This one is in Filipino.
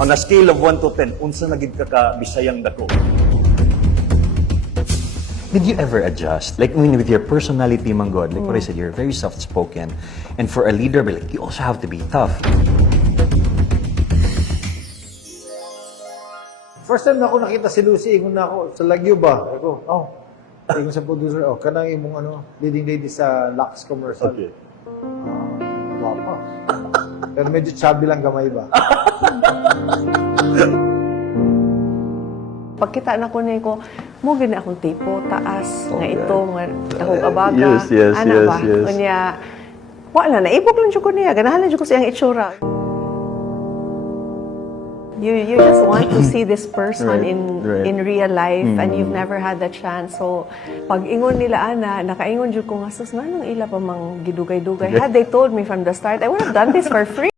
On a scale of 1 to 10, unsa na gid ka ka Bisayang dako? Did you ever adjust? Like, I mean, with your personality, Manggod, like what I said, you're very soft-spoken. And for a leader, like, you also have to be tough. First time na ako nakita si Lucy, ingon na ako, sa Lagyo ba? Ako, ingon sa producer, kanang imong leading lady sa Lux commercial. Okay. Wapa. Pero medyo chubby lang gamay ba? Pagkita na ko niya ko, mo gani akong tipo, taas, nga Okay. ito, nga akong abaga. Yes. Kanya, wala na, ibog lang dyan ko niya, ganahan lang dyan ko siyang itsura. You just want to see this person in real life and you've never had the chance. So, pag ingon nila, ana, nakaingon dyan ko nga, sus, nanong ila pa mang gidugay-dugay. Had they told me from the start, I would have done this for free.